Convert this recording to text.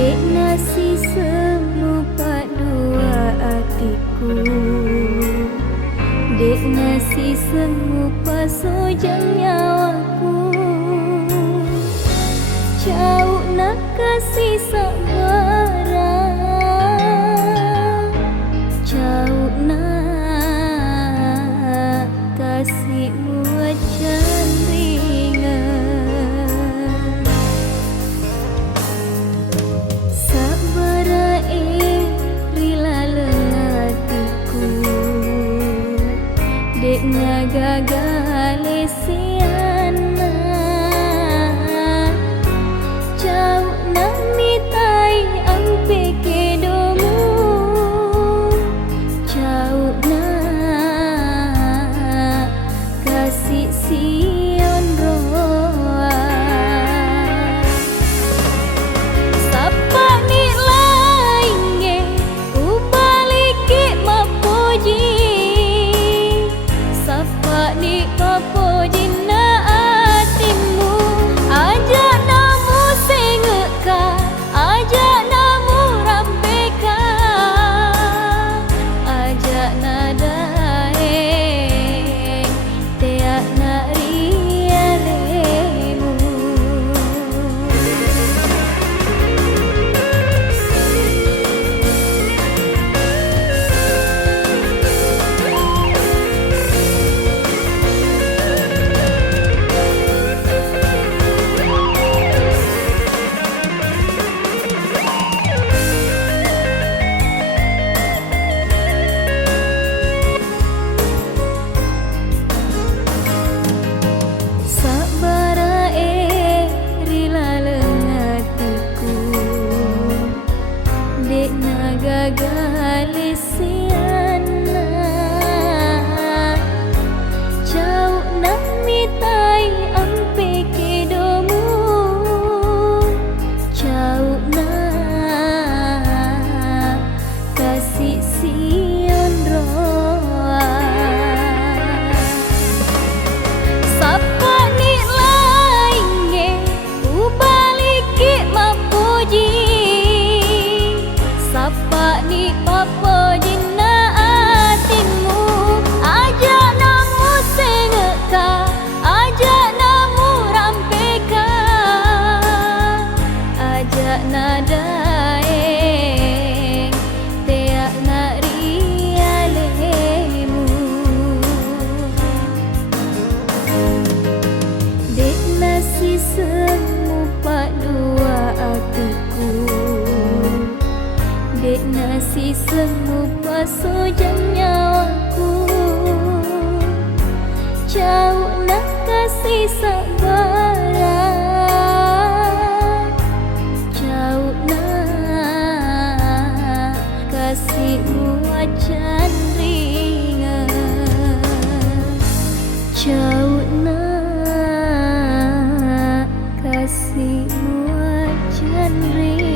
Dek nasi semu pak dua hatiku, dek nasi semu pasojang nyawaku. Jauh nak kasih sabara, jauh nak kasihmu wajan ringan. Sabara rila lengatiku, dek gagal siana. Jauh nak mitai ampe kedomu, jauh nak kasih sion roa. Sapa ni lainge ubalike mapoji, sapa ni papoji na atimu. Aja namu sengeka, aja namu rampeka, aja nadae teak nak rialemu. Sabara rila lengatiku, dek gagal siana. Jauh nak mitai ampe kedomu, jauh nak kasih sion roa. Sapa ni lainge ubalike mapoji, sapa ni papoji na atimu. Aja namu sengeka, aja namu rampeka, aja nadae teak nak rialemu. Dek nasi semu pak dua hatiku, dek nasi semu pasojang nyawaku. Jauh nak kasih sabara, jauh nak kasihmu wajan ringan, jauh nak kasihmu wajan ringan.